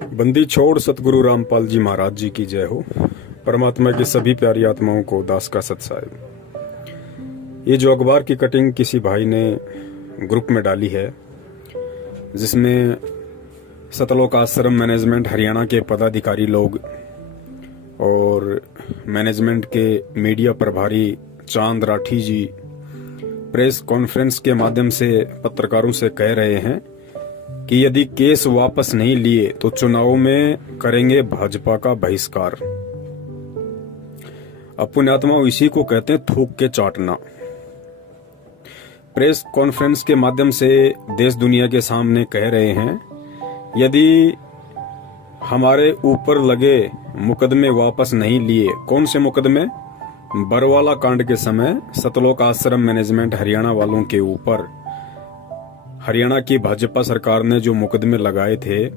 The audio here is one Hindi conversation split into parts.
बंदी छोड़ सतगुरु रामपाल जी महाराज जी की जय हो। परमात्मा की सभी प्यारी आत्माओं को दास का सत्साहिब। ये जो अखबार की कटिंग किसी भाई ने ग्रुप में डाली है, जिसमें सतलोक आश्रम मैनेजमेंट हरियाणा के पदाधिकारी लोग और मैनेजमेंट के मीडिया प्रभारी चांद राठी जी प्रेस कॉन्फ्रेंस के माध्यम से पत्रकारों से कह रहे हैं कि यदि केस वापस नहीं लिए तो चुनाव में करेंगे भाजपा का बहिष्कार। अब पुण्यात्मा इसी को कहते हैं थूक के चाटना। प्रेस कॉन्फ्रेंस के माध्यम से देश दुनिया के सामने कह रहे हैं, यदि हमारे ऊपर लगे मुकदमे वापस नहीं लिए। कौन से मुकदमे? बरवाला कांड के समय सतलोक आश्रम मैनेजमेंट हरियाणा वालों के ऊपर हरियाणा की भाजपा सरकार ने जो मुकदमे लगाए थे,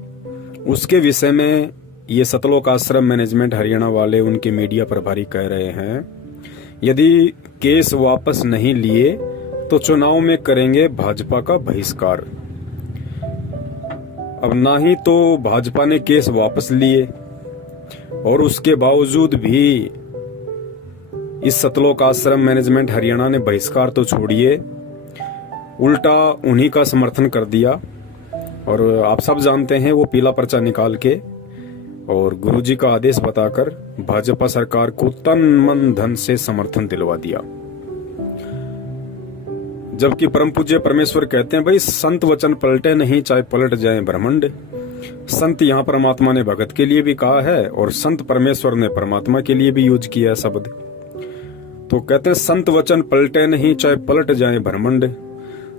उसके विषय में ये सतलोक आश्रम मैनेजमेंट हरियाणा वाले, उनके मीडिया प्रभारी कह रहे हैं, यदि केस वापस नहीं लिए तो चुनाव में करेंगे भाजपा का बहिष्कार। अब ना ही तो भाजपा ने केस वापस लिए और उसके बावजूद भी इस सतलोक आश्रम मैनेजमेंट हरियाणा ने बहिष्कार तो छोड़िए, उल्टा उन्हीं का समर्थन कर दिया। और आप सब जानते हैं, वो पीला पर्चा निकाल के और गुरुजी का आदेश बताकर भाजपा सरकार को तन मन धन से समर्थन दिलवा दिया। जबकि परम पूज्य परमेश्वर कहते हैं, भाई संत वचन पलटे नहीं, चाहे पलट जाए ब्रह्मांड। संत यहाँ परमात्मा ने भगत के लिए भी कहा है और संत परमेश्वर ने परमात्मा के लिए भी यूज किया है शब्द। तो कहते हैं संत वचन पलटे नहीं, चाहे पलट जाए ब्रह्मांड।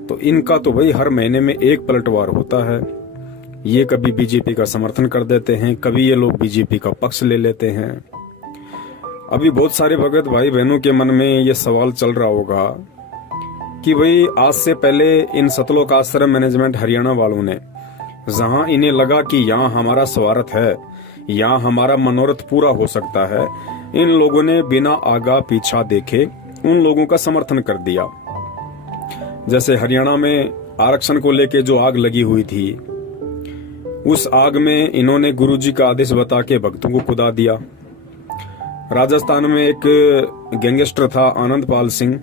तो इनका तो भाई हर महीने में एक पलटवार होता है। ये कभी बीजेपी का समर्थन कर देते हैं, कभी ये लोग बीजेपी का पक्ष ले लेते हैं। अभी बहुत सारे भगत भाई बहनों के मन में ये सवाल चल रहा होगा कि भाई आज से पहले इन सतलोक आश्रम मैनेजमेंट हरियाणा वालों ने, जहां इन्हें लगा कि यहाँ हमारा स्वार्थ है, यहाँ हमारा मनोरथ पूरा हो सकता है, इन लोगों ने बिना आगा पीछा देखे उन लोगों का समर्थन कर दिया। जैसे हरियाणा में आरक्षण को लेके जो आग लगी हुई थी, उस आग में इन्होंने गुरुजी का आदेश बता के भक्तों को कुदा दिया। राजस्थान में एक गैंगस्टर था आनंदपाल सिंह,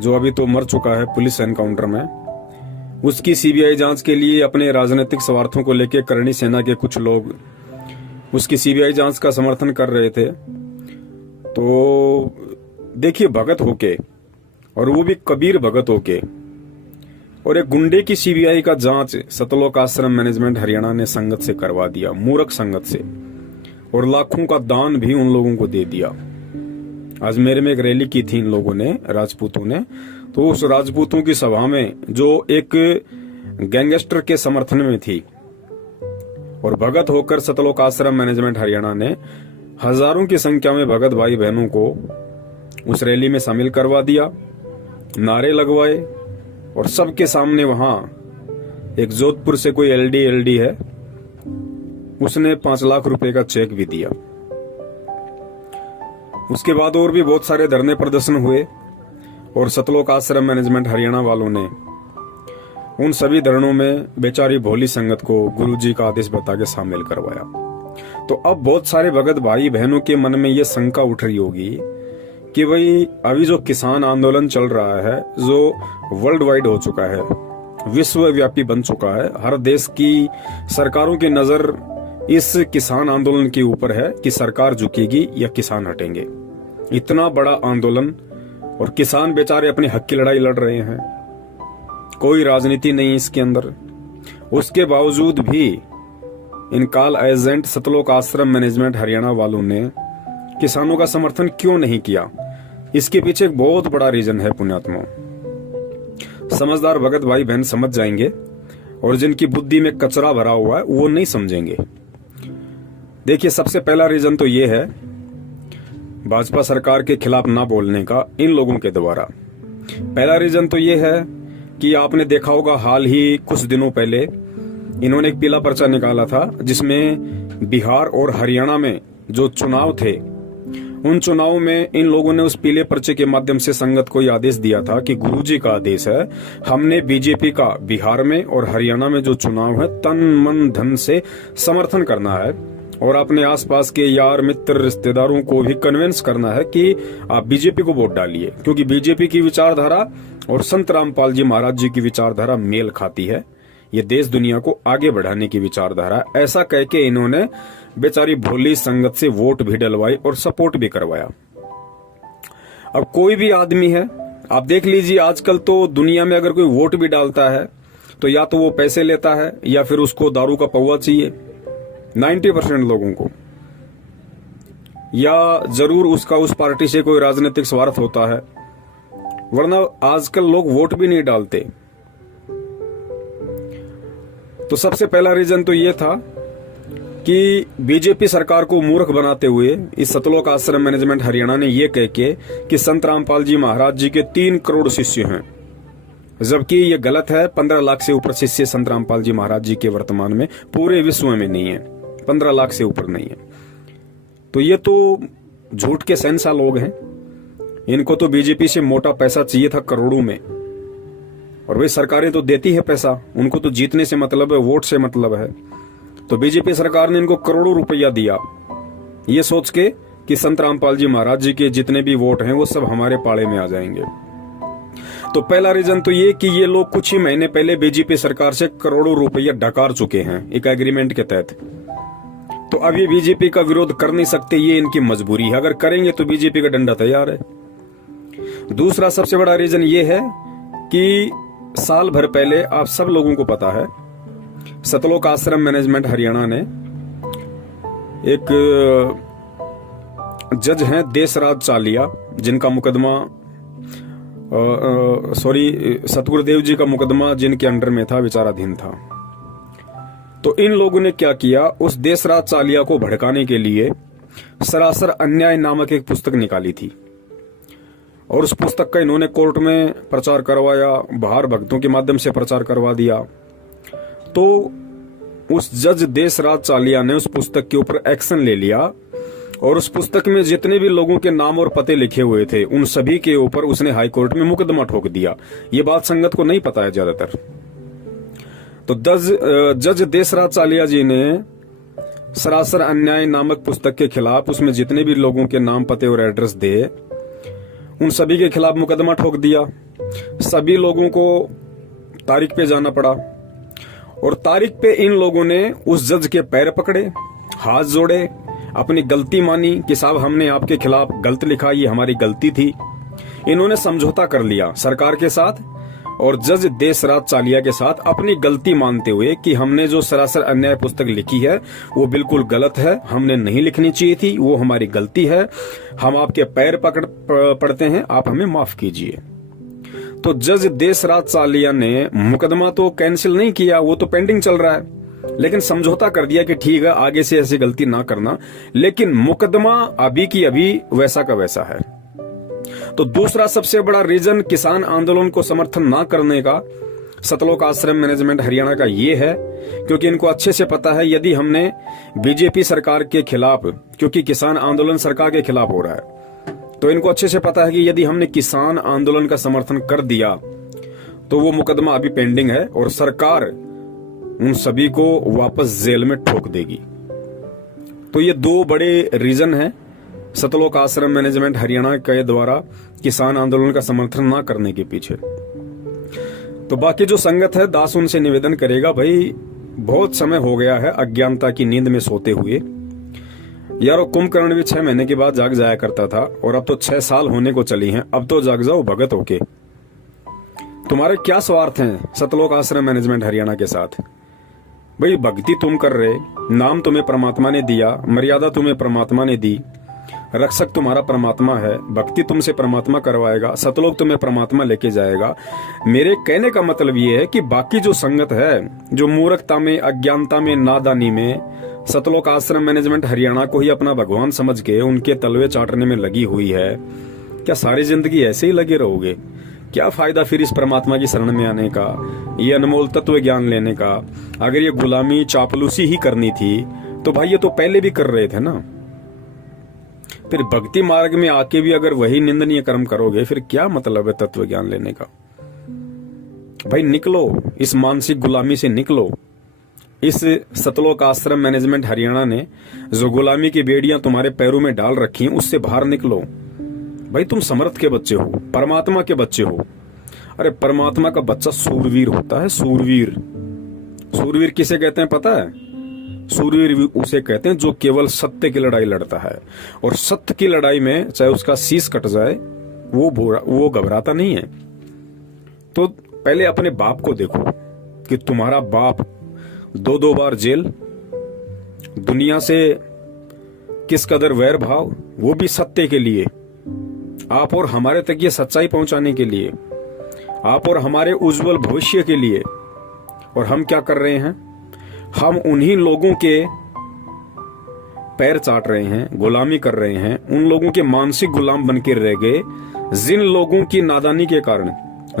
जो अभी तो मर चुका है पुलिस एनकाउंटर में। उसकी सीबीआई जांच के लिए अपने राजनीतिक स्वार्थों को लेकर करणी सेना के कुछ लोग उसकी सीबीआई जांच का समर्थन कर रहे थे। तो देखिए, भगत होके, और वो भी कबीर भगत होके, और एक गुंडे की सीबीआई का जांच सतलोक आश्रम मैनेजमेंट हरियाणा ने संगत से करवा दिया, मूर्ख संगत से, और लाखों का दान भी उन लोगों को दे दिया। आज मेरे में एक रैली की थी इन लोगों ने, राजपूतों ने। तो उस राजपूतों की सभा में जो एक गैंगस्टर के समर्थन में थी और भगत होकर सतलोक आश्रम मैनेजमेंट हरियाणा ने हजारों की संख्या में भगत भाई बहनों को उस रैली में शामिल करवा दिया, नारे लगवाए, और सबके सामने वहां एक जोधपुर से कोई एलडी है, उसने 5 लाख रुपए का चेक भी दिया। उसके बाद और भी बहुत सारे धरने प्रदर्शन हुए और सतलोक आश्रम मैनेजमेंट हरियाणा वालों ने उन सभी धरनों में बेचारी भोली संगत को गुरुजी का आदेश बता के शामिल करवाया। तो अब बहुत सारे भगत भाई बहनों के मन में यह शंका उठ रही होगी कि भाई अभी जो किसान आंदोलन चल रहा है, जो वर्ल्ड वाइड हो चुका है, विश्वव्यापी बन चुका है, हर देश की सरकारों की नजर इस किसान आंदोलन के ऊपर है कि सरकार झुकेगी या किसान हटेंगे। इतना बड़ा आंदोलन, और किसान बेचारे अपने हक की लड़ाई लड़ रहे हैं, कोई राजनीति नहीं इसके अंदर। उसके बावजूद भी इन काल एजेंट सतलोक आश्रम मैनेजमेंट हरियाणा वालों ने किसानों का समर्थन क्यों नहीं किया? इसके पीछे एक बहुत बड़ा रीजन है पुण्यात्मा। समझदार भगत भाई बहन समझ जाएंगे, और जिनकी बुद्धि में कचरा भरा हुआ है वो नहीं समझेंगे। देखिए, सबसे पहला रीजन तो ये है भाजपा सरकार के खिलाफ ना बोलने का इन लोगों के द्वारा। पहला रीजन तो ये है कि आपने देखा होगा, हाल ही कुछ दिनों पहले इन्होंने एक पीला पर्चा निकाला था, जिसमें बिहार और हरियाणा में जो चुनाव थे उन चुनाव में इन लोगों ने उस पीले पर्चे के माध्यम से संगत को आदेश दिया था कि गुरुजी का आदेश है, हमने बीजेपी का बिहार में और हरियाणा में जो चुनाव है तन मन धन से समर्थन करना है और अपने आसपास के यार मित्र रिश्तेदारों को भी कन्विंस करना है कि आप बीजेपी को वोट डालिए, क्योंकि बीजेपी की विचारधारा और संत रामपाल जी महाराज जी की विचारधारा मेल खाती है। ये देश दुनिया को आगे बढ़ाने की विचारधारा। ऐसा कह के इन्होंने बेचारी भोली संगत से वोट भी डलवाई और सपोर्ट भी करवाया। अब कोई भी आदमी है, आप देख लीजिए, आजकल तो दुनिया में अगर कोई वोट भी डालता है तो या तो वो पैसे लेता है या फिर उसको दारू का पौवा चाहिए 90% लोगों को, या जरूर उसका उस पार्टी से कोई राजनीतिक स्वार्थ होता है, वरना आजकल लोग वोट भी नहीं डालते। तो सबसे पहला रीजन तो ये था कि बीजेपी सरकार को मूर्ख बनाते हुए इस सतलोक आश्रम मैनेजमेंट हरियाणा ने ये कह के कि संत रामपाल जी महाराज जी के 3 करोड़ शिष्य हैं, जबकि ये गलत है। 15 लाख से ऊपर शिष्य संत रामपाल जी महाराज जी के वर्तमान में पूरे विश्व में नहीं है, 15 लाख से ऊपर नहीं है। तो ये तो झूठ के शहंशाह लोग हैं। इनको तो बीजेपी से मोटा पैसा चाहिए था करोड़ों में, और वे सरकारें तो देती है पैसा, उनको तो जीतने से मतलब है, वोट से मतलब है। तो बीजेपी सरकार ने इनको करोड़ों रुपया दिया ये सोच के कि संत रामपाल जी महाराज जी के जितने भी वोट हैं वो सब हमारे पाड़े में आ जाएंगे। तो पहला रीजन तो ये कि ये लोग कुछ ही महीने पहले बीजेपी सरकार से करोड़ों रुपया डकार चुके हैं एक एग्रीमेंट के तहत। तो अब ये बीजेपी का विरोध कर नहीं सकते, ये इनकी मजबूरी है। अगर करेंगे तो बीजेपी का डंडा तैयार है। दूसरा सबसे बड़ा रीजन ये है कि साल भर पहले आप सब लोगों को पता है सतलोक आश्रम मैनेजमेंट हरियाणा ने एक जज हैं देशराज चालिया, जिनका मुकदमा सतगुरुदेव जी का मुकदमा जिनके अंडर में था विचाराधीन था। तो इन लोगों ने क्या किया, उस देशराज चालिया को भड़काने के लिए सरासर अन्याय नामक एक पुस्तक निकाली थी और उस पुस्तक का इन्होंने कोर्ट में प्रचार करवाया, बाहर भक्तों के माध्यम से प्रचार करवा दिया। तो उस जज देशराज चालिया ने उस पुस्तक के ऊपर एक्शन ले लिया और उस पुस्तक में जितने भी लोगों के नाम और पते लिखे हुए थे उन सभी के ऊपर उसने हाई कोर्ट में मुकदमा ठोक दिया। ये बात संगत को नहीं पता है ज्यादातर। तो जज देशराज चालिया जी ने सरासर अन्याय नामक पुस्तक के खिलाफ उसमें जितने भी लोगों के नाम पते और एड्रेस दे उन सभी के खिलाफ मुकदमा ठोक दिया। सभी लोगों को तारीख पे जाना पड़ा और तारीख पे इन लोगों ने उस जज के पैर पकड़े, हाथ जोड़े, अपनी गलती मानी कि साहब हमने आपके खिलाफ गलत लिखा, ये हमारी गलती थी। इन्होंने समझौता कर लिया सरकार के साथ और जज देशराज चालिया के साथ अपनी गलती मानते हुए कि हमने जो सरासर अन्याय पुस्तक लिखी है वो बिल्कुल गलत है, हमने नहीं लिखनी चाहिए थी, वो हमारी गलती है, हम आपके पैर पड़ते हैं, आप हमें माफ कीजिए। तो जज देशराज चालिया ने मुकदमा तो कैंसिल नहीं किया, वो तो पेंडिंग चल रहा है, लेकिन समझौता कर दिया कि ठीक है आगे से ऐसी गलती ना करना, लेकिन मुकदमा अभी की अभी वैसा का वैसा है। तो दूसरा सबसे बड़ा रीजन किसान आंदोलन को समर्थन ना करने का सतलोक आश्रम मैनेजमेंट हरियाणा का ये है, क्योंकि इनको अच्छे से पता है यदि हमने बीजेपी सरकार के खिलाफ, क्योंकि किसान आंदोलन सरकार के खिलाफ हो रहा है, तो इनको अच्छे से पता है कि यदि हमने किसान आंदोलन का समर्थन कर दिया तो वो मुकदमा अभी पेंडिंग है और सरकार उन सभी को वापस जेल में ठोक देगी। तो ये 2 बड़े रीजन हैं सतलोक आश्रम मैनेजमेंट हरियाणा के द्वारा किसान आंदोलन का समर्थन ना करने के पीछे। तो बाकी जो संगत है दास उनसे निवेदन करेगा, भाई बहुत समय हो गया है अज्ञानता की नींद में सोते हुए। यार कुंभकर्ण भी 6 महीने के बाद जाग जाया करता था और अब तो 6 साल होने को चली हैं, अब तो जाग जाओ भगत होके। तुम्हारे क्या स्वार्थ हैं सतलोक आश्रम मैनेजमेंट हरियाणा के साथ? भाई भक्ति तुम कर रहे, नाम तुम्हें परमात्मा ने दिया, मर्यादा तुम्हें परमात्मा ने दी, रक्षक तुम्हारा परमात्मा है, भक्ति तुमसे परमात्मा करवाएगा, सतलोक तुम्हें परमात्मा लेके जाएगा। मेरे कहने का मतलब ये है कि बाकी जो संगत है जो मूर्खता में, अज्ञानता में, नादानी में सतलोक आश्रम मैनेजमेंट हरियाणा को ही अपना भगवान समझ के उनके तलवे चाटने में लगी हुई है, क्या सारी जिंदगी ऐसे ही लगे रहोगे? क्या फायदा फिर इस परमात्मा की शरण में आने का, ये अनमोल तत्व ज्ञान लेने का? अगर ये गुलामी चापलूसी ही करनी थी तो भाई ये तो पहले भी कर रहे थे ना। फिर भक्ति मार्ग में आके भी अगर वही निंदनीय कर्म करोगे, फिर क्या मतलब है तत्व ज्ञान लेने का? भाई निकलो, इस मानसिक गुलामी से निकलो। इस सतलोक आश्रम मैनेजमेंट हरियाणा ने जो गुलामी की बेड़ियां तुम्हारे पैरों में डाल रखी हैं, उससे बाहर निकलो। भाई तुम समर्थ के बच्चे हो, परमात्मा के बच्चे हो। अरे परमात्मा का बच्चा सूरवीर होता है, सूरवीर। सूरवीर किसे कहते हैं पता है? सूरवीर उसे कहते हैं जो केवल सत्य की लड़ाई लड़ता है, और सत्य की लड़ाई में चाहे उसका शीश कट जाए वो घबराता नहीं है। तो पहले अपने बाप को देखो कि तुम्हारा बाप 2-2 बार जेल, दुनिया से किस कदर वैर भाव, वो भी सत्य के लिए, आप और हमारे तक ये सच्चाई पहुंचाने के लिए, आप और हमारे उज्जवल भविष्य के लिए। और हम क्या कर रहे हैं? हम उन्हीं लोगों के पैर चाट रहे हैं, गुलामी कर रहे हैं, उन लोगों के मानसिक गुलाम बन के रह गए जिन लोगों की नादानी के कारण,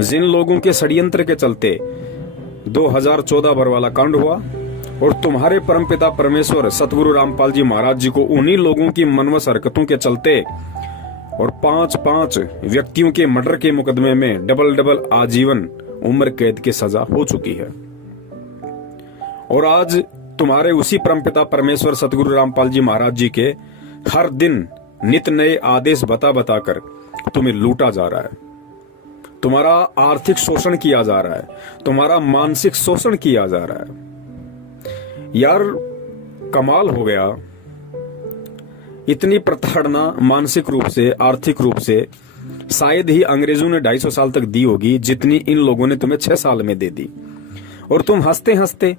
जिन लोगों के षड्यंत्र के चलते 2014 बरवाला कांड हुआ। और तुम्हारे परमपिता परमेश्वर सतगुरु रामपाल जी महाराज जी को उन्हीं लोगों की मनवस हरकतों के चलते और 5-5 व्यक्तियों के मर्डर के मुकदमे में डबल आजीवन उम्र कैद की सजा हो चुकी है। और आज तुम्हारे उसी परमपिता परमेश्वर सतगुरु रामपाल जी महाराज जी के हर दिन नित नए आदेश बता बताकर तुम्हें लूटा जा रहा है, तुम्हारा आर्थिक शोषण किया जा रहा है, तुम्हारा मानसिक शोषण किया जा रहा है। यार कमाल हो गया। इतनी प्रताड़ना मानसिक रूप से, आर्थिक रूप से शायद ही अंग्रेजों ने 250 साल तक दी होगी जितनी इन लोगों ने तुम्हें 6 साल में दे दी। और तुम हंसते हंसते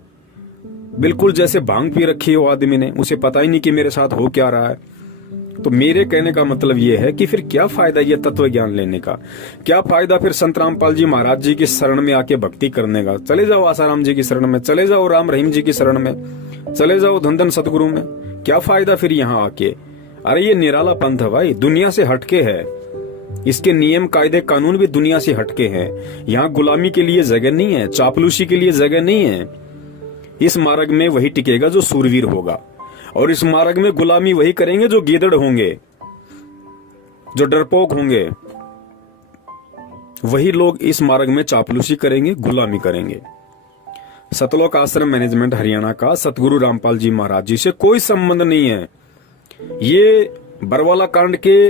बिल्कुल जैसे भांग पी रखी हो आदमी ने, उसे पता ही नहीं कि मेरे साथ हो क्या रहा है। तो मेरे कहने का मतलब यह है कि फिर क्या फायदा ये तत्व ज्ञान लेने का? क्या फायदा फिर संत रामपाल जी महाराज जी की शरण में आके भक्ति करने का? चले जाओ आसाराम जी की शरण में, चले जाओ राम रहीम जी की शरण में, चले जाओ धन सतगुरु में। क्या फायदा फिर यहाँ आके? अरे ये निराला पंथ है भाई, दुनिया से हटके है। इसके नियम कायदे कानून भी दुनिया से हटके हैं। यहाँ गुलामी के लिए जगह नहीं है, चापलूसी के लिए जगह नहीं है। इस मार्ग में वही टिकेगा जो सूरवीर होगा, और इस मार्ग में गुलामी वही करेंगे जो गीदड़ होंगे, जो डरपोक होंगे। वही लोग इस मार्ग में चापलूसी करेंगे, गुलामी करेंगे। सतलोक आश्रम मैनेजमेंट हरियाणा का सतगुरु रामपाल जी महाराज जी से कोई संबंध नहीं है। ये बरवाला कांड के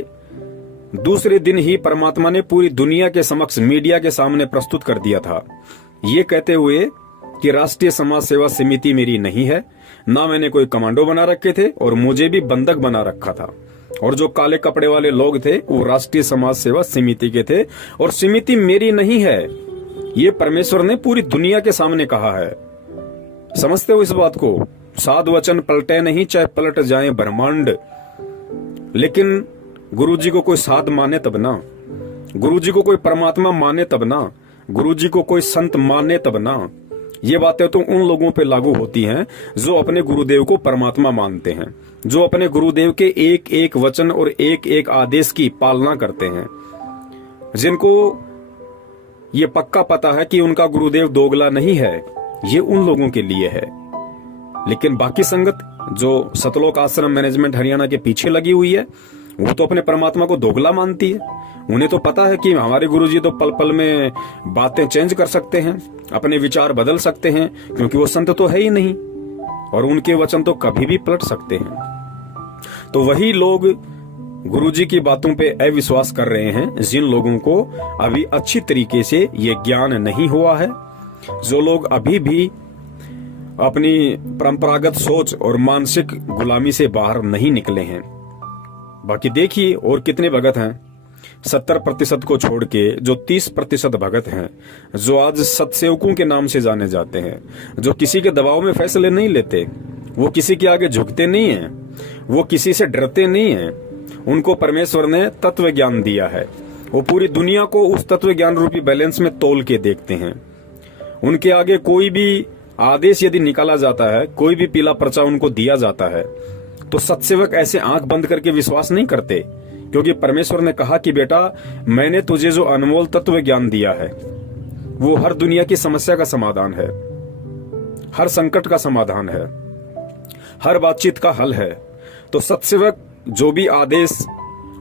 दूसरे दिन ही परमात्मा ने पूरी दुनिया के समक्ष मीडिया के सामने प्रस्तुत कर दिया था, ये कहते हुए कि राष्ट्रीय समाज सेवा समिति मेरी नहीं है, ना मैंने कोई कमांडो बना रखे थे और मुझे भी बंधक बना रखा था। और जो काले कपड़े वाले लोग थे वो राष्ट्रीय समाज सेवा समिति के थे, और समिति मेरी नहीं है। ये परमेश्वर ने पूरी दुनिया के सामने कहा है। समझते हो इस बात को? साधु वचन पलटे नहीं, चाहे पलट जाए ब्रह्मांड। लेकिन गुरुजी को कोई साध माने तब ना, गुरुजी को कोई परमात्मा माने तब ना, गुरुजी को कोई संत माने तब ना। ये बातें तो उन लोगों पे लागू होती हैं जो अपने गुरुदेव को परमात्मा मानते हैं, जो अपने गुरुदेव के एक एक वचन और एक एक आदेश की पालना करते हैं, जिनको ये पक्का पता है कि उनका गुरुदेव दोगला नहीं है। ये उन लोगों के लिए है। लेकिन बाकी संगत जो सतलोक आश्रम मैनेजमेंट हरियाणा के पीछे लगी हुई है, वो तो अपने परमात्मा को दोगला मानती है। उन्हें तो पता है कि हमारे गुरुजी तो पल पल में बातें चेंज कर सकते हैं, अपने विचार बदल सकते हैं, क्योंकि वो संत तो है ही नहीं, और उनके वचन तो कभी भी पलट सकते हैं। तो वही लोग गुरुजी की बातों पे अविश्वास कर रहे हैं, जिन लोगों को अभी अच्छी तरीके से ये ज्ञान नहीं हुआ है, जो लोग अभी भी अपनी परंपरागत सोच और मानसिक गुलामी से बाहर नहीं निकले हैं। बाकी देखिए और कितने भगत हैं 70% को छोड़ के, जो 30% भगत हैं, जो आज सतसेवकों के नाम से जाने जाते हैं, जो किसी के दबाव में फैसले नहीं लेते, वो किसी के आगे झुकते नहीं हैं, वो किसी से डरते नहीं हैं। उनको परमेश्वर ने तत्व ज्ञान दिया है, वो पूरी दुनिया को उस तत्व ज्ञान रूपी बैलेंस में तोल के देखते हैं। उनके आगे कोई भी आदेश यदि निकाला जाता है, कोई भी पीला पर्चा उनको दिया जाता है, तो सतसेवक ऐसे आंख बंद करके विश्वास नहीं करते, क्योंकि परमेश्वर ने कहा कि बेटा मैंने तुझे जो अनमोल तत्व ज्ञान दिया है वो हर दुनिया की समस्या का समाधान है, हर संकट का समाधान है, हर बातचीत का हल है। तो सतसेवक जो भी आदेश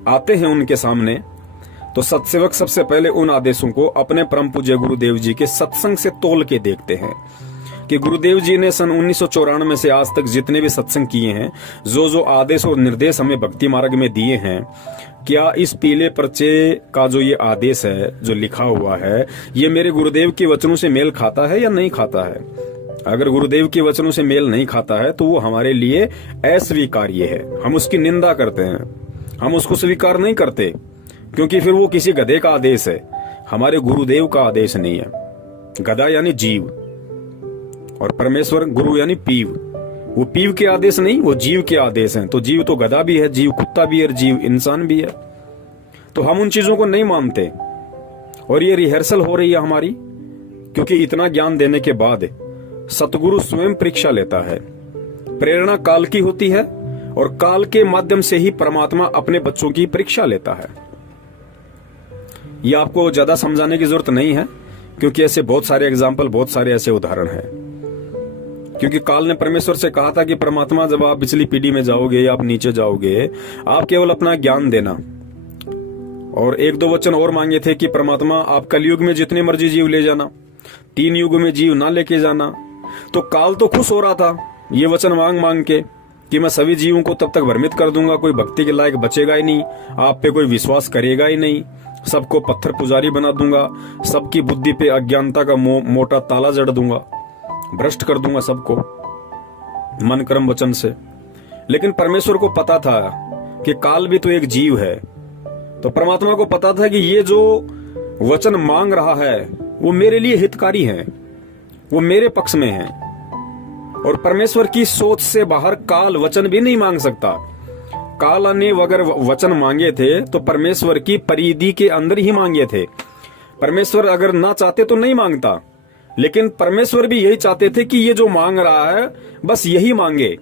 आते हैं उनके सामने, तो सत्सेवक सबसे पहले उन आदेशों को अपने परम पूज्य गुरुदेव जी के सत्संग से तोल के देखते हैं कि गुरुदेव जी ने सन 1994 से आज तक जितने भी सत्संग किए हैं, जो जो आदेश और निर्देश हमें भक्ति मार्ग में दिए हैं, क्या इस पीले पर्चे का जो ये आदेश है, जो लिखा हुआ है, ये मेरे गुरुदेव के वचनों से मेल खाता है या नहीं खाता है? अगर गुरुदेव के वचनों से मेल नहीं खाता है तो वो हमारे लिए अस्वीकार्य है, हम उसकी निंदा करते हैं, हम उसको स्वीकार नहीं करते, क्योंकि फिर वो किसी गधे का आदेश है, हमारे गुरुदेव का आदेश नहीं है। गधा यानी जीव और परमेश्वर गुरु यानी पीव, वो पीव के आदेश नहीं, वो जीव के आदेश हैं। तो जीव तो गधा भी है, जीव कुत्ता भी है, जीव इंसान भी है। तो हम उन चीजों को नहीं मानते और ये रिहर्सल हो रही है हमारी, क्योंकि इतना ज्ञान देने के बाद सतगुरु स्वयं परीक्षा लेता है। प्रेरणा काल की होती है और काल के माध्यम से ही परमात्मा अपने बच्चों की परीक्षा लेता है। ये आपको ज्यादा समझाने की जरूरत नहीं है, क्योंकि ऐसे बहुत सारे एग्जाम्पल, बहुत सारे ऐसे उदाहरण हैं। क्योंकि काल ने परमेश्वर से कहा था कि परमात्मा, जब आप पिछली पीढ़ी में जाओगे या आप नीचे जाओगे, आप केवल अपना ज्ञान देना। और एक दो वचन और मांगे थे कि परमात्मा, आप कलयुग में जितने मर्जी जीव ले जाना, 3 युग में जीव ना लेके जाना। तो काल तो खुश हो रहा था ये वचन मांग मांग के कि मैं सभी जीवों को तब तक भ्रमित कर दूंगा, कोई भक्ति के लायक बचेगा ही नहीं, आप पे कोई विश्वास करेगा ही नहीं, सबको पत्थर पुजारी बना दूंगा, सबकी बुद्धि पे अज्ञानता का मोटा ताला जड़ दूंगा, भ्रष्ट कर दूंगा सबको मन कर्म वचन से। लेकिन परमेश्वर को पता था कि काल भी तो एक जीव है। तो परमात्मा को पता था कि ये जो वचन मांग रहा है वो मेरे लिए हितकारी है, वो मेरे पक्ष में है। और परमेश्वर की सोच से बाहर काल वचन भी नहीं मांग सकता। काल ने अगर वचन मांगे थे तो परमेश्वर की परिधि के अंदर ही मांगे थे। परमेश्वर अगर ना चाहते तो नहीं मांगता, लेकिन परमेश्वर भी यही चाहते थे कि ये जो मांग रहा है बस यही मांगे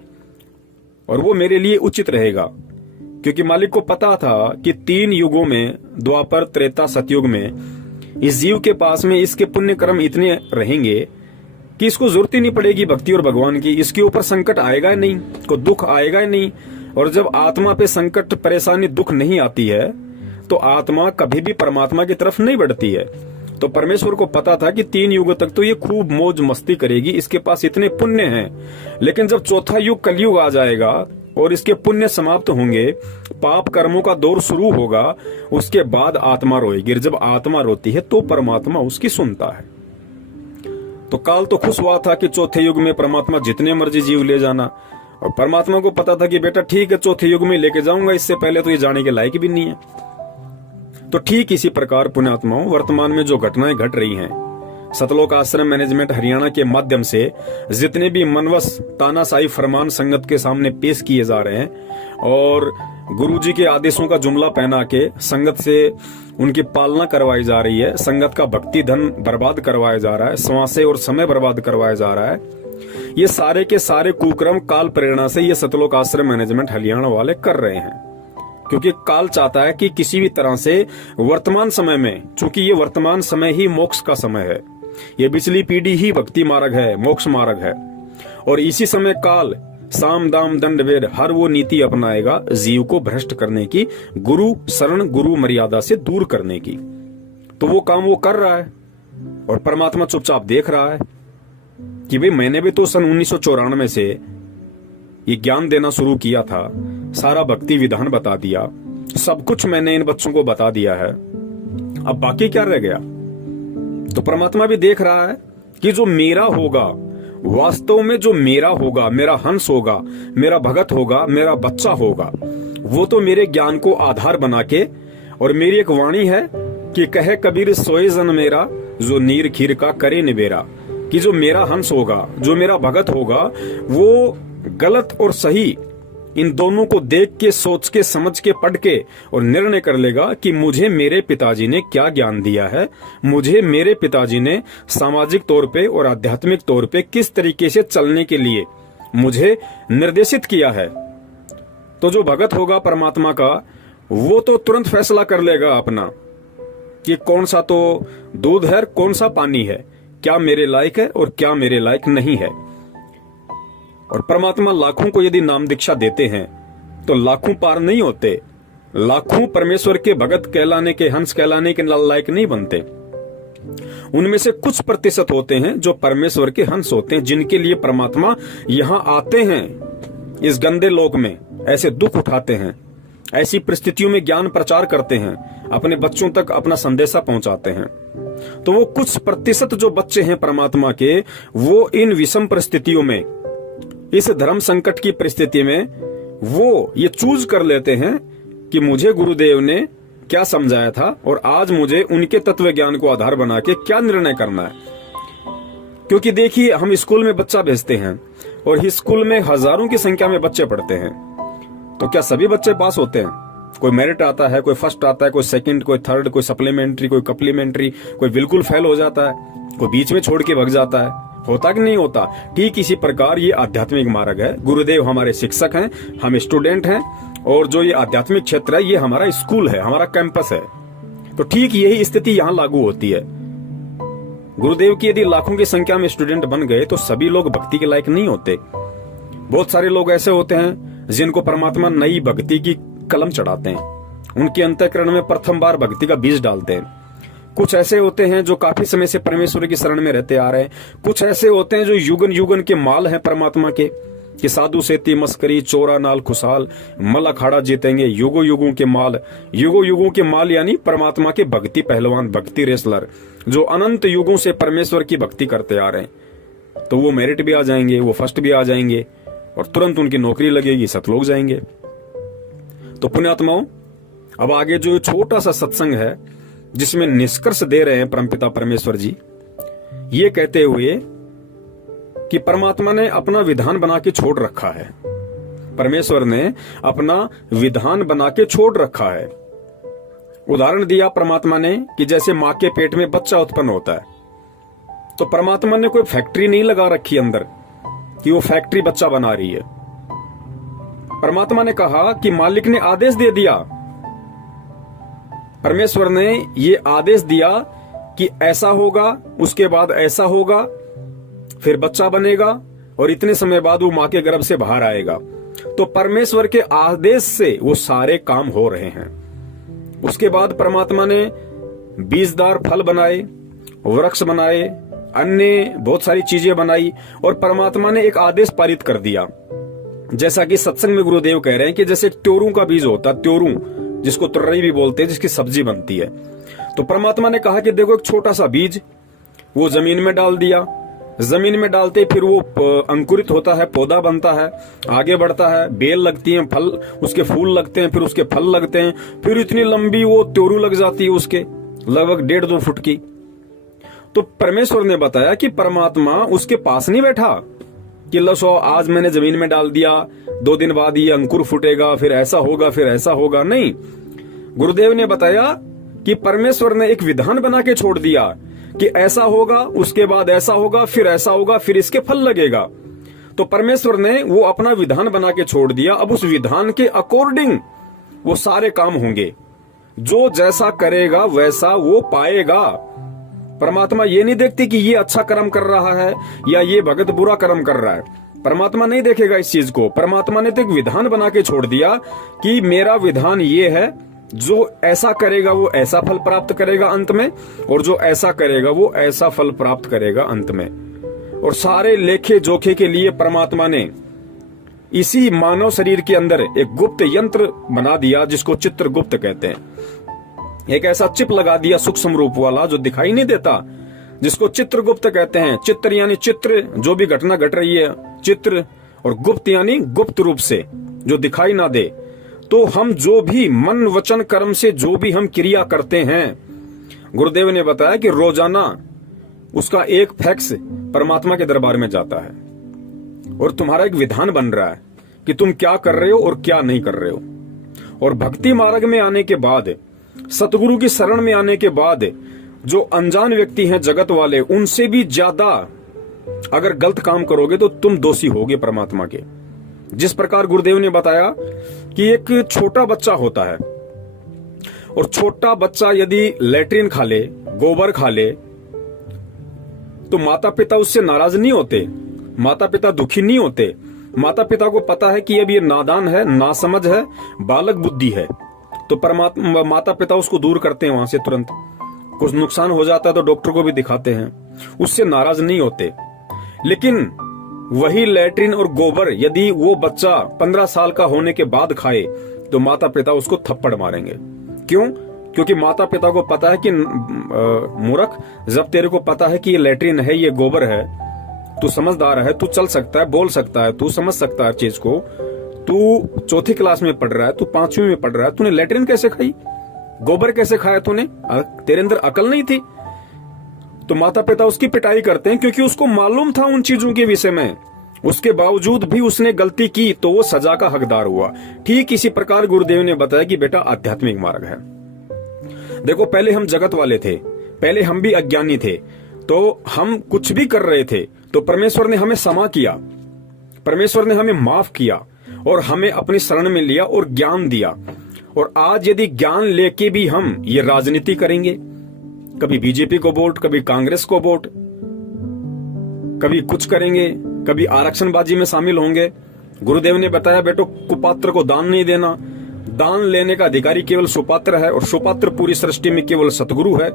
और वो मेरे लिए उचित रहेगा। क्योंकि मालिक को पता था कि 3 युगों में, द्वापर, त्रेता, सतयुग में, इस जीव के पास में इसके पुण्य कर्म इतने रहेंगे कि इसको जरूरत ही नहीं पड़ेगी भक्ति और भगवान की। इसके ऊपर संकट आएगा ही नहीं, को दुख आएगा ही नहीं। और जब आत्मा पे संकट, परेशानी, दुख नहीं आती है तो आत्मा कभी भी परमात्मा की तरफ नहीं बढ़ती है। तो परमेश्वर को पता था कि 3 युग तक तो ये खूब मौज मस्ती करेगी, इसके पास इतने पुण्य हैं। लेकिन जब चौथा युग कलयुग आ जाएगा और इसके पुण्य समाप्त होंगे, पाप कर्मों का दौर शुरू होगा, उसके बाद आत्मा रोएगी। जब आत्मा रोती है तो परमात्मा उसकी सुनता है। तो काल तो खुश हुआ था कि चौथे युग में परमात्मा जितने मर्जी जीव ले जाना, और परमात्मा को पता था कि बेटा ठीक है, चौथे युग में लेके जाऊंगा, इससे पहले तो ये जाने के लायक भी नहीं है। तो ठीक इसी प्रकार पुण्यात्माओं, वर्तमान में जो घटनाएं घट रही हैं, सतलोक आश्रम मैनेजमेंट हरियाणा के माध्यम से जितने भी मनवस तानाशाही फरमान संगत के सामने पेश किए जा रहे हैं और गुरुजी के आदेशों का जुमला पहना के संगत से उनकी पालना करवाई जा रही है, संगत का भक्ति धन बर्बाद करवाया जा रहा है, श्वासें और समय बर्बाद करवाया जा रहा है, ये सारे के सारे कुक्रम काल प्रेरणा से ये सतलोक आश्रम मैनेजमेंट हरियाणा वाले कर रहे हैं। क्योंकि काल चाहता है कि किसी भी तरह से वर्तमान समय में, चूंकि ये वर्तमान समय ही मोक्ष का समय है, ये पिछली पीढ़ी ही भक्ति मार्ग है, मोक्ष मार्ग है, और इसी समय काल साम दाम दंड भेद हर वो नीति अपनाएगा जीव को भ्रष्ट करने की, गुरु शरण गुरु मर्यादा से दूर करने की। तो वो काम वो कर रहा है और परमात्मा चुपचाप देख रहा है कि भाई मैंने भी तो सन 1994 से ये ज्ञान देना शुरू किया था, सारा भक्ति विधान बता दिया, सब कुछ मैंने इन बच्चों को बता दिया है, अब बाकी क्या रह गया। तो परमात्मा भी देख रहा है कि जो मेरा होगा, वास्तव में जो मेरा होगा, मेरा हंस होगा, मेरा भगत होगा, मेरा बच्चा होगा, वो तो मेरे ज्ञान को आधार बना के, और मेरी एक वाणी है कि कहे कबीर सोए जन मेरा, जो नीर खीर का करे निबेरा, कि जो मेरा हंस होगा, जो मेरा भगत होगा, वो गलत और सही इन दोनों को देख के, सोच के, समझ के, पढ़ के और निर्णय कर लेगा कि मुझे मेरे पिताजी ने क्या ज्ञान दिया है, मुझे मेरे पिताजी ने सामाजिक तौर पे और आध्यात्मिक तौर पे किस तरीके से चलने के लिए मुझे निर्देशित किया है। तो जो भगत होगा परमात्मा का, वो तो तुरंत फैसला कर लेगा अपना कि कौन सा तो दूध है, कौन सा पानी है, क्या मेरे लायक है और क्या मेरे लायक नहीं है। और परमात्मा लाखों को यदि नाम दीक्षा देते हैं तो लाखों पार नहीं होते, लाखों परमेश्वर के भगत कहलाने के, हंस कहलाने के लायक नहीं बनते। उनमें से कुछ प्रतिशत होते हैं जो परमेश्वर के हंस होते हैं, जिनके लिए परमात्मा यहाँ आते हैं, इस गंदे लोक में ऐसे दुख उठाते हैं, ऐसी परिस्थितियों में ज्ञान प्रचार करते हैं, अपने बच्चों तक अपना संदेशा पहुंचाते हैं। तो वो कुछ प्रतिशत जो बच्चे हैं परमात्मा के, वो इन विषम परिस्थितियों में, इस धर्म संकट की परिस्थिति में वो ये चूज कर लेते हैं कि मुझे गुरुदेव ने क्या समझाया था और आज मुझे उनके तत्व ज्ञान को आधार बना के क्या निर्णय करना है। क्योंकि देखिए, हम स्कूल में बच्चा भेजते हैं और इस स्कूल में हजारों की संख्या में बच्चे पढ़ते हैं, तो क्या सभी बच्चे पास होते हैं? कोई मेरिट आता है, कोई फर्स्ट आता है, कोई सेकंड, कोई थर्ड, कोई सप्लीमेंट्री, कोई कप्लीमेंट्री, कोई बिल्कुल फेल हो जाता है, कोई बीच में छोड़ के भग जाता है। होता कि नहीं होता? ठीक इसी प्रकार ये आध्यात्मिक मार्ग है। गुरुदेव हमारे शिक्षक हैं, हम स्टूडेंट हैं, और जो ये आध्यात्मिक क्षेत्र है ये हमारा स्कूल है, हमारा कैंपस है। तो ठीक यही स्थिति यहाँ लागू होती है। गुरुदेव की यदि लाखों की संख्या में स्टूडेंट बन गए तो सभी लोग भक्ति के लायक नहीं होते। बहुत सारे लोग ऐसे होते हैं जिनको परमात्मा नई भक्ति की कलम चढ़ाते हैं, उनके अंतःकरण में प्रथम बार भक्ति का बीज डालते हैं। कुछ ऐसे होते हैं जो काफी समय से परमेश्वर की शरण में रहते आ रहे हैं। कुछ ऐसे होते हैं जो युगन युगन के माल हैं परमात्मा के, कि साधु सेती मस्करी चोरा नाल खुशहाल मल अखाड़ा जीतेंगे, युगो युगों के माल। युगो युगों के माल यानी परमात्मा के भक्ति पहलवान, भक्ति रेसलर, जो अनंत युगों से परमेश्वर की भक्ति करते आ रहे हैं। तो वो मेरिट भी आ जाएंगे, वो फर्स्ट भी आ जाएंगे और तुरंत उनकी नौकरी लगेगी, सतलोक जाएंगे। तो पुण्यात्माओं, अब आगे जो छोटा सा सत्संग है जिसमें निष्कर्ष दे रहे हैं परमपिता परमेश्वर जी, ये कहते हुए कि परमात्मा ने अपना विधान बना के छोड़ रखा है। परमेश्वर ने अपना विधान बना के छोड़ रखा है। उदाहरण दिया परमात्मा ने कि जैसे मां के पेट में बच्चा उत्पन्न होता है, तो परमात्मा ने कोई फैक्ट्री नहीं लगा रखी अंदर कि वो फैक्ट्री बच्चा बना रही है। परमात्मा ने कहा कि मालिक ने आदेश दे दिया, परमेश्वर ने ये आदेश दिया कि ऐसा होगा, उसके बाद ऐसा होगा, फिर बच्चा बनेगा और इतने समय बाद वो मां के गर्भ से बाहर आएगा। तो परमेश्वर के आदेश से वो सारे काम हो रहे हैं। उसके बाद परमात्मा ने बीजदार फल बनाए, वृक्ष बनाए, अन्य बहुत सारी चीजें बनाई और परमात्मा ने एक आदेश पारित कर दिया। जैसा कि सत्संग में गुरुदेव कह रहे हैं कि जैसे त्योरू का बीज होता है, त्योरू जिसको तुर्रई भी बोलते हैं, जिसकी सब्जी बनती है। तो परमात्मा ने कहा कि देखो एक छोटा सा बीज वो जमीन में डाल दिया, जमीन में डालते फिर वो अंकुरित होता है, पौधा बनता है, आगे बढ़ता है, बेल लगती है, फल, उसके फूल लगते हैं, फिर उसके फल लगते हैं, फिर इतनी लंबी वो त्योरू लग जाती है उसके लगभग 1.5-2 फुट की। तो परमेश्वर ने बताया कि परमात्मा उसके पास नहीं बैठा कि लो आज मैंने जमीन में डाल दिया, 2 दिन बाद ये अंकुर फूटेगा, फिर ऐसा होगा, फिर ऐसा होगा। नहीं, गुरुदेव ने बताया कि परमेश्वर ने एक विधान बना के छोड़ दिया कि ऐसा होगा, उसके बाद ऐसा होगा, फिर ऐसा होगा, फिर इसके फल लगेगा। तो परमेश्वर ने वो अपना विधान बना के छोड़ दिया। अब उस विधान के अकॉर्डिंग वो सारे काम होंगे, जो जैसा करेगा वैसा वो पाएगा। परमात्मा ये नहीं देखती कि ये अच्छा कर्म कर रहा है या ये भगत बुरा कर्म कर रहा है, परमात्मा नहीं देखेगा इस चीज को। परमात्मा ने तो एक विधान बना के छोड़ दिया कि मेरा विधान ये है, जो ऐसा करेगा वो ऐसा फल प्राप्त करेगा अंत में, और जो ऐसा करेगा वो ऐसा फल प्राप्त करेगा अंत में। और सारे लेखे जोखे के लिए परमात्मा ने इसी मानव शरीर के अंदर एक गुप्त यंत्र बना दिया जिसको चित्रगुप्त कहते हैं। एक ऐसा चिप लगा दिया सूक्ष्म रूप वाला जो दिखाई नहीं देता, जिसको चित्रगुप्त कहते हैं। चित्र यानी चित्र, जो भी घटना घट रही है चित्र, और गुप्त यानी गुप्त रूप से जो दिखाई ना दे। तो हम जो भी मन वचन कर्म से जो भी हम क्रिया करते हैं, गुरुदेव ने बताया कि रोजाना उसका एक फैक्स परमात्मा के दरबार में जाता है और तुम्हारा एक विधान बन रहा है कि तुम क्या कर रहे हो और क्या नहीं कर रहे हो। और भक्ति मार्ग में आने के बाद, सतगुरु की शरण में आने के बाद, जो अनजान व्यक्ति हैं जगत वाले, उनसे भी ज्यादा अगर गलत काम करोगे तो तुम दोषी होगे परमात्मा के। जिस प्रकार गुरुदेव ने बताया कि एक छोटा बच्चा होता है और छोटा बच्चा यदि लैट्रिन खा ले, गोबर खा ले, तो माता पिता उससे नाराज नहीं होते, माता पिता दुखी नहीं होते। माता पिता को पता है कि अब ये नादान है, नासमझ है, बालक बुद्धि है, तो परमात्मा माता पिता उसको दूर करते हैं वहां से तुरंत। कुछ नुकसान हो जाता है तो डॉक्टर को भी दिखाते हैं, उससे नाराज नहीं होते। लेकिन वही लैट्रिन और गोबर यदि वो बच्चा 15 साल का होने के बाद खाए तो माता पिता उसको थप्पड़ मारेंगे। क्यों? क्योंकि माता पिता को पता है कि मूर्ख, जब तेरे को पता है कि ये लैट्रिन है, ये गोबर है, तू समझदार है, तू चल सकता है, बोल सकता है, तू समझ सकता है चीज को, तू चौथी क्लास में पढ़ रहा है, तू 5वीं में पढ़ रहा है, तूने लैट्रिन कैसे खाई, गोबर कैसे खाया तूने, तेरे अंदर अकल नहीं थी? तो माता पिता उसकी पिटाई करते हैं क्योंकि उसको मालूम था उन चीजों के विषय में, उसके बावजूद भी उसने गलती की तो वो सजा का हकदार हुआ। ठीक इसी प्रकार गुरुदेव ने बताया कि बेटा आध्यात्मिक मार्ग है। देखो, पहले हम जगत वाले थे, पहले हम भी अज्ञानी थे, तो हम कुछ भी कर रहे थे तो परमेश्वर ने हमें क्षमा किया, परमेश्वर ने हमें माफ किया और हमें अपनी शरण में लिया और ज्ञान दिया। और आज यदि ज्ञान लेके भी हम ये राजनीति करेंगे, कभी बीजेपी को वोट, कभी कांग्रेस को वोट, कभी कुछ करेंगे, कभी आरक्षणबाजी में शामिल होंगे। गुरुदेव ने बताया बेटो, कुपात्र को दान नहीं देना, दान लेने का अधिकारी केवल सुपात्र है और सुपात्र पूरी सृष्टि में केवल सतगुरु है।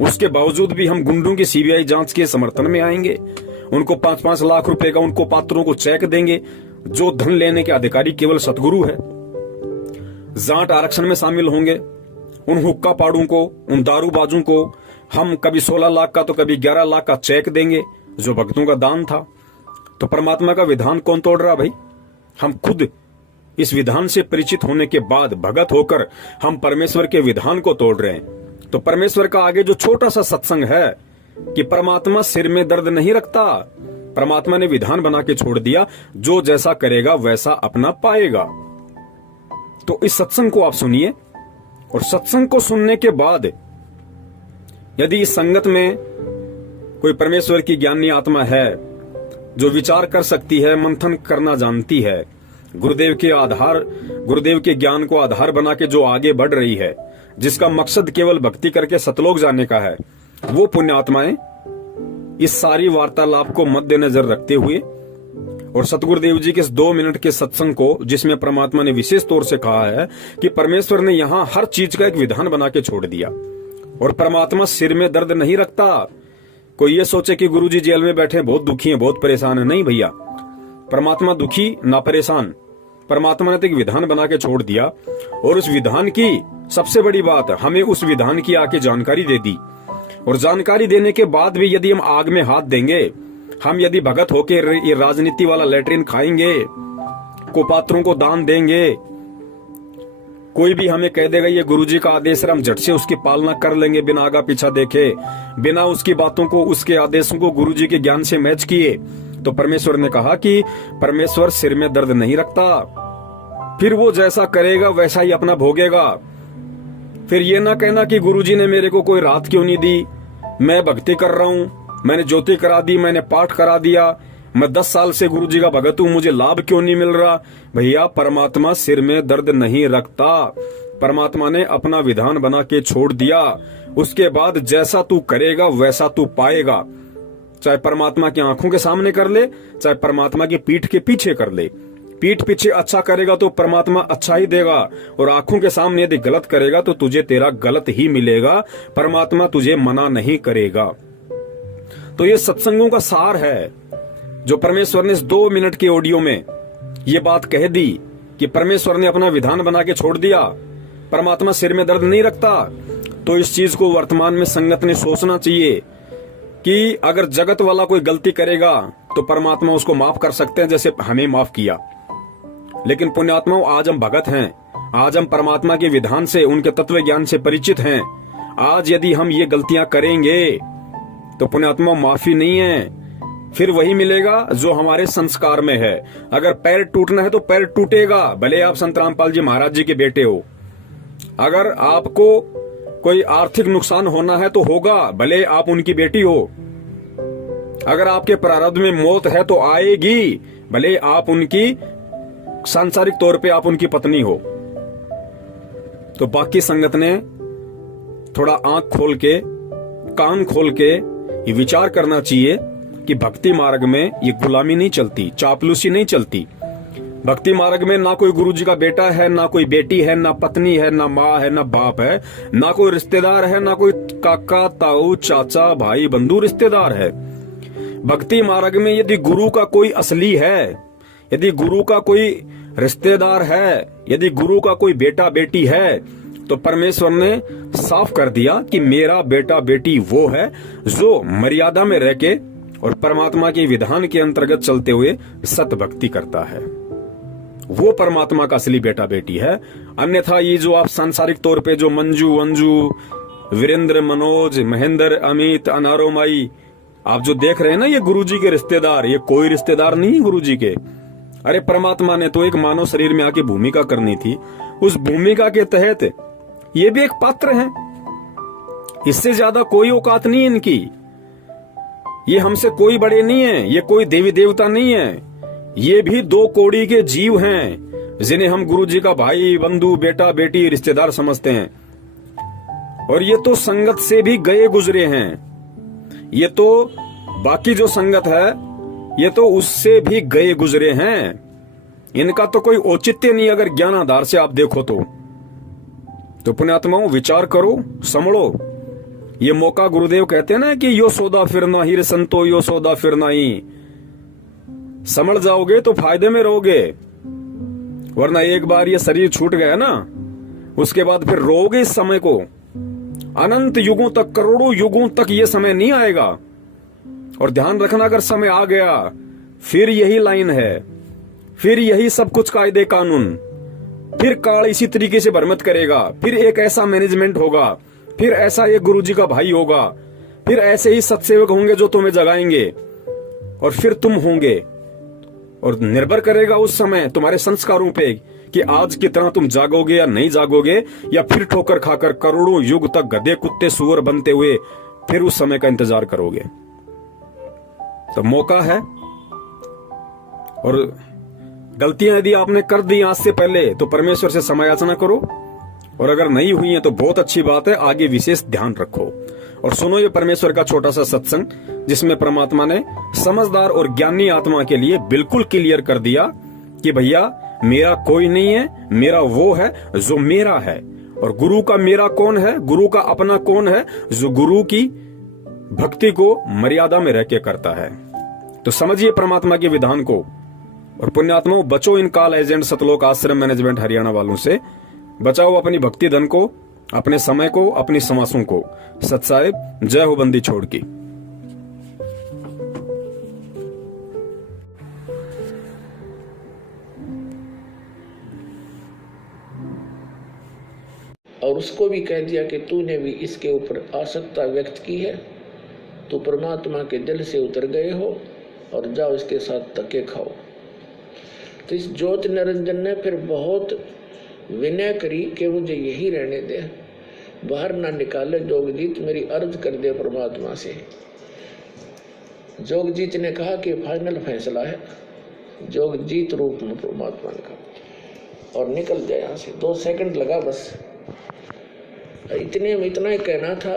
उसके बावजूद भी हम गुंडों की सीबीआई जांच के समर्थन में आएंगे, उनको 5-5 लाख रुपए का उनको पात्रों को चेक देंगे। जो धन लेने के अधिकारी केवल सतगुरु है। जाट आरक्षण में शामिल होंगे, उन हुक्का पाड़ों को, उन दारूबाजों को हम कभी 16 लाख का तो कभी 11 लाख का चेक देंगे, जो भक्तों का दान था। तो परमात्मा का विधान कौन तोड़ रहा भाई? हम खुद इस विधान से परिचित होने के बाद भगत होकर हम परमेश्वर के विधान को तोड़ रहे हैं। तो परमेश्वर का आगे जो छोटा सा सत्संग है कि परमात्मा सिर में दर्द नहीं रखता, परमात्मा ने विधान बना के छोड़ दिया, जो जैसा करेगा वैसा अपना पाएगा। तो इस सत्संग को आप सुनिए, और सत्संग को सुनने के बाद यदि इस संगत में कोई परमेश्वर की ज्ञानी आत्मा है जो विचार कर सकती है, मंथन करना जानती है, गुरुदेव के ज्ञान को आधार बना के जो आगे बढ़ रही है, जिसका मकसद केवल भक्ति करके सतलोक जाने का है, वो पुण्य आत्माएं इस सारी वार्तालाप को मद्देनजर रखते हुए और सतगुरुदेव जी के इस 2 मिनट के सत्संग को, जिसमें परमात्मा ने विशेष तौर से कहा है कि परमेश्वर ने यहाँ हर चीज का एक विधान बना के छोड़ दिया और परमात्मा सिर में दर्द नहीं रखता। कोई ये सोचे कि गुरुजी जेल में बैठे बहुत दुखी हैं, बहुत परेशान है, नहीं भैया, परमात्मा दुखी ना परेशान। परमात्मा ने तो एक विधान बना के छोड़ दिया और उस विधान की सबसे बड़ी बात, हमें उस विधान की आके जानकारी दे दी। और जानकारी देने के बाद भी यदि हम आग में हाथ देंगे, हम यदि भगत होके ये राजनीति वाला लैट्रिन खाएंगे, कुपात्रों को दान देंगे, कोई भी हमें कह देगा ये गुरुजी का आदेश है, हम झट से उसकी पालना कर लेंगे बिना आगा पीछा देखे, बिना उसकी बातों को, उसके आदेशों को गुरुजी के ज्ञान से मैच किए, तो परमेश्वर ने कहा कि परमेश्वर सिर में दर्द नहीं रखता, फिर वो जैसा करेगा वैसा ही अपना भोगेगा। फिर ये ना कहना कि गुरुजी ने मेरे को कोई रात क्यों नहीं दी, मैं भक्ति कर रहा हूँ, मैंने ज्योति करा दी, मैंने पाठ करा दिया, मैं 10 साल से गुरुजी का भगत हूँ, मुझे लाभ क्यों नहीं मिल रहा। भैया, परमात्मा सिर में दर्द नहीं रखता, परमात्मा ने अपना विधान बना के छोड़ दिया। उसके बाद जैसा तू करेगा वैसा तू पाएगा, चाहे परमात्मा की आंखों के सामने कर ले, चाहे परमात्मा की पीठ के पीछे कर ले। पीठ पीछे अच्छा करेगा तो परमात्मा अच्छा ही देगा, और आंखों के सामने यदि गलत करेगा तो तुझे तेरा गलत ही मिलेगा, परमात्मा तुझे मना नहीं करेगा। तो ये सत्संगों का सार है जो परमेश्वर ने इस 2 मिनट के ऑडियो में ये बात कह दी कि परमेश्वर ने अपना विधान बना के छोड़ दिया, परमात्मा सिर में दर्द नहीं रखता। तो इस चीज को वर्तमान में संगत ने सोचना चाहिए कि अगर जगत वाला कोई गलती करेगा तो परमात्मा उसको माफ कर सकते हैं, जैसे हमें माफ किया। लेकिन पुण्यात्माओं, आज हम भगत हैं, आज हम परमात्मा के विधान से, उनके तत्व ज्ञान से परिचित हैं। आज यदि हम ये गलतियां करेंगे तो पुण्यात्मा माफी नहीं है, फिर वही मिलेगा जो हमारे संस्कार में है। अगर पैर टूटना है तो पैर टूटेगा, भले आप संत रामपाल जी महाराज जी के बेटे हो। अगर आपको कोई आर्थिक नुकसान होना है तो होगा, भले आप उनकी बेटी हो। अगर आपके प्रारब्ध में मौत है तो आएगी, भले आप उनकी सांसारिक तौर पे आप उनकी पत्नी हो। तो बाकी संगत ने थोड़ा आंख खोल के, कान खोल के ये विचार करना चाहिए कि भक्ति मार्ग में ये गुलामी नहीं चलती, चापलूसी नहीं चलती। भक्ति मार्ग में ना कोई गुरु जी का बेटा है, ना कोई बेटी है, ना पत्नी है, ना माँ है, ना बाप है, ना कोई रिश्तेदार है, ना कोई काका ताऊ चाचा भाई बंधु रिश्तेदार है। भक्ति मार्ग में यदि गुरु का कोई असली है, यदि गुरु का कोई रिश्तेदार है, यदि गुरु का कोई बेटा बेटी है, तो परमेश्वर ने साफ कर दिया कि मेरा बेटा बेटी वो है जो मर्यादा में रह के और परमात्मा के विधान के अंतर्गत चलते हुए सत भक्ति करता है। वो परमात्मा का असली बेटा बेटी है। अन्यथा ये जो आप सांसारिक तौर पे जो मंजू अंजू वीरेंद्र मनोज महेंद्र अमित अनारोमाई आप जो देख रहे हैं ना, ये गुरुजी के रिश्तेदार, ये कोई रिश्तेदार नहीं है गुरुजी के। अरे परमात्मा ने तो एक मानव शरीर में आके भूमिका करनी थी, उस भूमिका के तहत ये भी एक पात्र है। इससे ज्यादा कोई औकात नहीं है इनकी। ये हमसे कोई बड़े नहीं है, ये कोई देवी देवता नहीं है, ये भी दो कौड़ी के जीव हैं जिन्हें हम गुरुजी का भाई बंधु बेटा बेटी रिश्तेदार समझते हैं। और ये तो संगत से भी गए गुजरे हैं, ये तो बाकी जो संगत है ये तो उससे भी गए गुजरे हैं। इनका तो कोई औचित्य नहीं अगर ज्ञान आधार से आप देखो तो पुण्यात्माओं विचार करो, समझो। ये मौका गुरुदेव कहते हैं ना कि यो सौदा फिर ना ही रे संतो, यो सौदा फिर ना ही। समझ जाओगे तो फायदे में रहोगे, वरना एक बार ये शरीर छूट गया ना, उसके बाद फिर रोगे इस समय को। अनंत युगों तक, करोड़ों युगों तक ये समय नहीं आएगा। और ध्यान रखना, अगर समय आ गया फिर यही लाइन है, फिर यही सब कुछ कायदे कानून, फिर काल इसी तरीके से भ्रमित करेगा, फिर एक ऐसा मैनेजमेंट होगा, फिर ऐसा एक गुरुजी का भाई होगा, फिर ऐसे ही सत्सेवक होंगे जो तुम्हें जगाएंगे और फिर तुम होंगे। और निर्भर करेगा उस समय तुम्हारे संस्कारों पे कि आज की तरह तुम जागोगे या नहीं जागोगे, या फिर ठोकर खाकर करोड़ों युग तक गधे कुत्ते सुअर बनते हुए फिर उस समय का इंतजार करोगे। तो मौका है। और गलतियां यदि आपने कर दी आज से पहले तो परमेश्वर से क्षमा याचना करो, और अगर नहीं हुई है तो बहुत अच्छी बात है, आगे विशेष ध्यान रखो। और सुनो ये परमेश्वर का छोटा सा सत्संग, जिसमें परमात्मा ने समझदार और ज्ञानी आत्मा के लिए बिल्कुल क्लियर कर दिया कि भैया मेरा कोई नहीं है, मेरा वो है जो मेरा है। और गुरु का मेरा कौन है, गुरु का अपना कौन है, जो गुरु की भक्ति को मर्यादा में रह के करता है। तो समझिए परमात्मा के विधान को। और पुण्यात्माओं, बचो इन काल एजेंट सतलोक आश्रम मैनेजमेंट हरियाणा वालों से। बचाओ अपनी भक्ति धन को, अपने समय को, अपनी समासों को। सत साहिब, जय हो बंदी छोड़ की। और उसको भी कह दिया कि तूने भी इसके ऊपर आसक्ता व्यक्त की है, तो परमात्मा के दिल से उतर गए हो और जाओ इसके साथ धक्के खाओ। तो इस ज्योत निरंजन ने फिर बहुत विनय करी कि मुझे यही रहने दे, बाहर ना निकाले। जोगजीत मेरी अर्ज कर दे परमात्मा से। जोगजीत ने कहा कि फाइनल फैसला है, जोगजीत रूप में परमात्मा ने कहा, और निकल गया यहाँ से। 2 सेकंड लगा बस। इतने में इतना ही कहना था,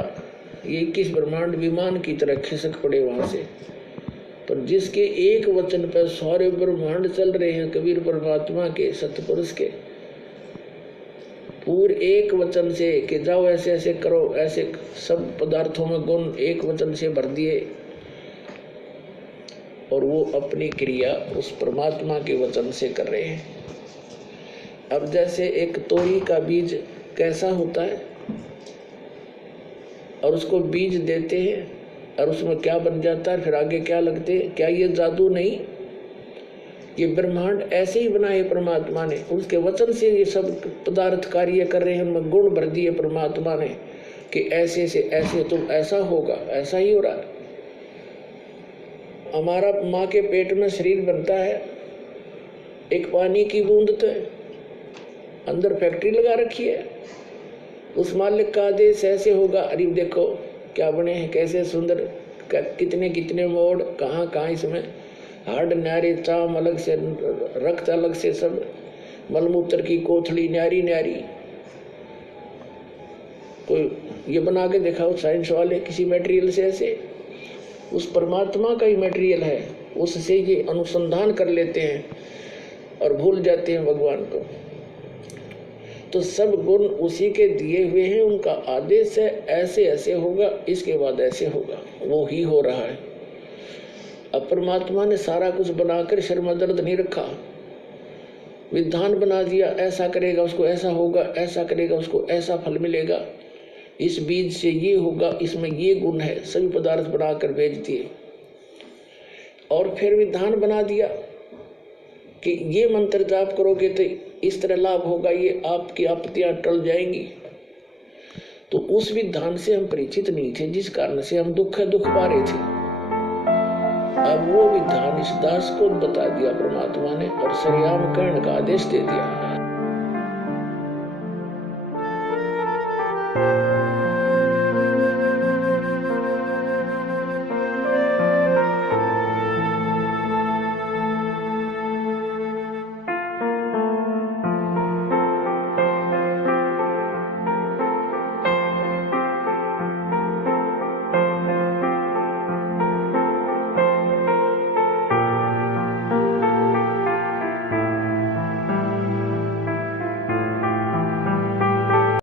ये 21 ब्रह्मांड विमान की तरह खिसक पड़े वहां से। पर जिसके एक वचन पर सारे ब्रह्मांड चल रहे हैं, कबीर परमात्मा के, सतपुरुष के, पूरे एक वचन से कि जाओ ऐसे ऐसे करो, ऐसे सब पदार्थों में गुण एक वचन से भर दिए। और वो अपनी क्रिया उस परमात्मा के वचन से कर रहे हैं। अब जैसे एक तोरी का बीज कैसा होता है, और उसको बीज देते हैं और उसमें क्या बन जाता है, फिर आगे क्या लगते, क्या ये जादू नहीं? ये ब्रह्मांड ऐसे ही बनाए परमात्मा ने, उसके वचन से ये सब पदार्थ कार्य कर रहे हैं, उनमें गुण भर दिए परमात्मा ने कि ऐसे से ऐसे तुम ऐसा होगा, ऐसा ही हो रहा है। हमारा माँ के पेट में शरीर बनता है, एक पानी की बूंद तो है, अंदर फैक्ट्री लगा रखी है, उस मालिक का आदेश ऐसे होगा। अरे देखो क्या बने हैं, कैसे सुंदर, कितने कितने मोड़, कहाँ कहाँ इसमें हार्ड न्यारे, चाम अलग से, रक्त अलग से, सब मलमूत्र की कोथली न्यारी न्यारी। कोई ये बना के दिखाओ साइंस वाले किसी मटेरियल से, ऐसे उस परमात्मा का ही मटेरियल है, उससे ये अनुसंधान कर लेते हैं। और भूल जाते हैं भगवान को। तो सब गुण उसी के दिए हुए हैं, उनका आदेश है ऐसे ऐसे होगा, इसके बाद ऐसे होगा, वो ही हो रहा है। अब परमात्मा ने सारा कुछ बनाकर सिर में दर्द नहीं रखा, विधान बना दिया, ऐसा करेगा उसको ऐसा होगा, ऐसा करेगा उसको ऐसा फल मिलेगा, इस बीज से ये होगा, इसमें ये गुण है, सभी पदार्थ बनाकर भेज दिए। और फिर विधान बना दिया कि ये मंत्र जाप करोगे तो इस तरह लाभ होगा, ये आपकी आपत्तियां टल जाएंगी। तो उस विधान से हम परिचित नहीं थे, जिस कारण से हम दुख पा रहे थे। अब वो विधान इस दास को बता दिया परमात्मा ने और सरियाम कर्ण का आदेश दे दिया।